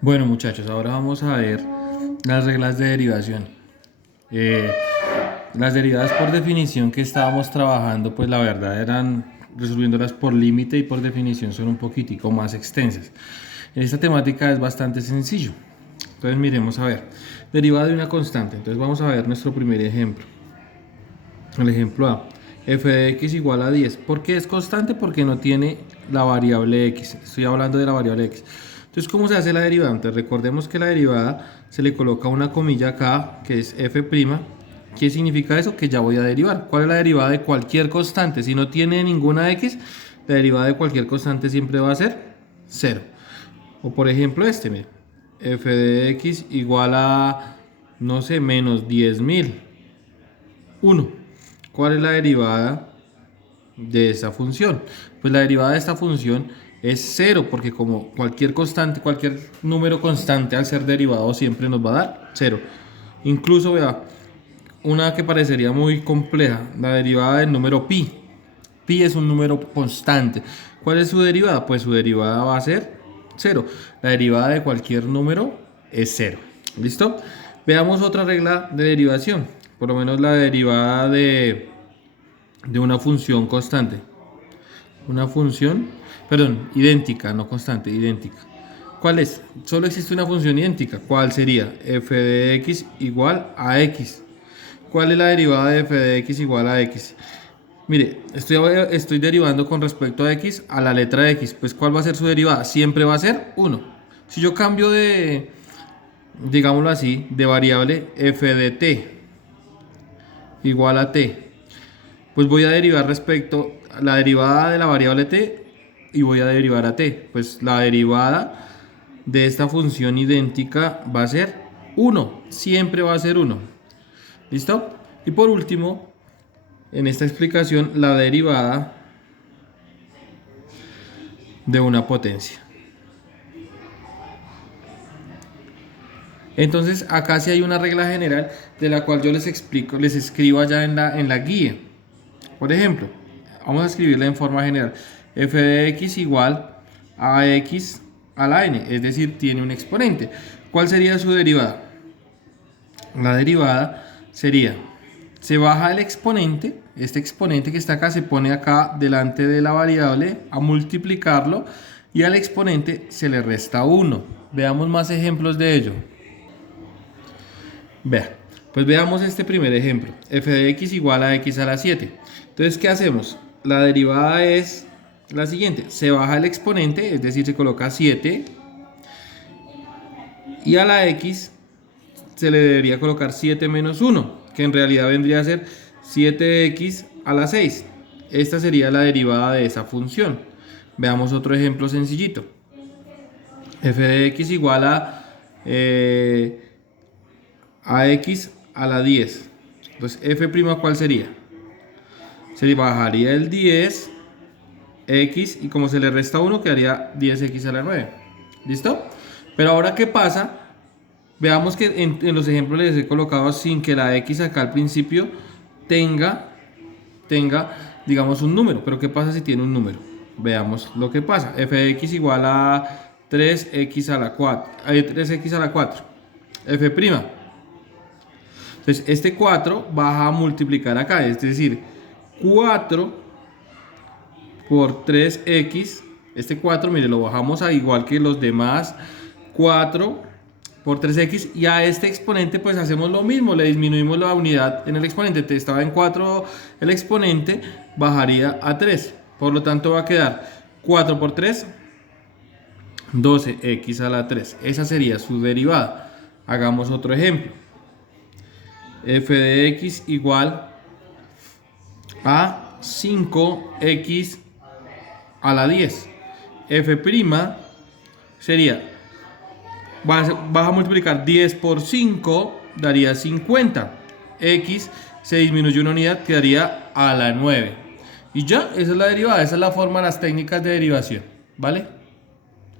Bueno muchachos, ahora vamos a ver las reglas de derivación. Eh, las derivadas por definición que estábamos trabajando, pues la verdad eran resolviéndolas por límite y por definición son un poquitico más extensas. En esta temática es bastante sencillo. Entonces miremos a ver. Derivada de una constante. Entonces vamos a ver nuestro primer ejemplo. El ejemplo A. F de x igual a 10. ¿Por qué es constante? Porque no tiene la variable x. Estoy hablando de la variable x. Entonces, ¿cómo se hace la derivada? Entonces, recordemos que la derivada se le coloca una comilla acá, que es f'. ¿Qué significa eso? Que ya voy a derivar. ¿Cuál es la derivada de cualquier constante? Si no tiene ninguna x, la derivada de cualquier constante siempre va a ser 0. O por ejemplo mire, f de x igual a, no sé, menos 10.000. 1. ¿Cuál es la derivada de esta función? Pues la derivada de esta función es 0, porque como cualquier constante, cualquier número constante al ser derivado siempre nos va a dar 0. Incluso vea, una que parecería muy compleja, la derivada del número pi. Pi es un número constante. ¿Cuál es su derivada? Pues su derivada va a ser 0. La derivada de cualquier número es 0. ¿Listo? Veamos otra regla de derivación. Por lo menos la derivada de una función constante. Una función, perdón, idéntica, no constante, idéntica. ¿Cuál es? Solo existe una función idéntica. ¿Cuál sería? F de x igual a x. ¿Cuál es la derivada de f de x igual a x? Mire, estoy derivando con respecto a x a la letra x. Pues ¿cuál va a ser su derivada? Siempre va a ser 1. Si yo cambio de, digámoslo así, de variable f de t igual a t, pues voy a derivar respecto a la derivada de la variable t y voy a derivar a t. Pues la derivada de esta función idéntica va a ser 1. Siempre va a ser 1. ¿Listo? Y por último, en esta explicación, la derivada de una potencia. Entonces acá sí hay una regla general de la cual yo les explico, les escribo allá en la guía. Por ejemplo, vamos a escribirla en forma general. F de x igual a x a la n, es decir, tiene un exponente. ¿Cuál sería su derivada? La derivada sería, se baja el exponente, este exponente que está acá se pone acá delante de la variable a multiplicarlo y al exponente se le resta 1. Veamos más ejemplos de ello. Vea, pues veamos este primer ejemplo. F de x igual a x a la 7. Entonces, ¿qué hacemos? La derivada es la siguiente. Se baja el exponente, es decir, se coloca 7. Y a la x se le debería colocar 7 menos 1, que en realidad vendría a ser 7x a la 6. Esta sería la derivada de esa función. Veamos otro ejemplo sencillito. F de x igual a x a la 10. Entonces, f' ¿cuál sería? Se le bajaría el 10, x, y como se le resta 1, quedaría 10x a la 9. ¿Listo? Pero ahora, ¿qué pasa? Veamos que en los ejemplos les he colocado sin que la x acá al principio tenga, digamos, un número. Pero ¿qué pasa si tiene un número? Veamos lo que pasa. F de x igual a 3x a la 4. 3x a la 4. F'. Entonces, este 4 va a multiplicar acá, es decir, 4 por 3x. Este 4, mire, lo bajamos a igual que los demás. 4 por 3x, y a este exponente pues hacemos lo mismo, le disminuimos la unidad en el exponente. Estaba en 4 el exponente, bajaría a 3. Por lo tanto va a quedar 4 por 3, 12x a la 3. Esa sería su derivada. Hagamos otro ejemplo. F de x igual a 5x a la 10. F' sería, vas a multiplicar 10 por 5, daría 50. X se disminuye una unidad, quedaría a la 9. Y ya, esa es la derivada, esa es la forma, las técnicas de derivación, ¿vale?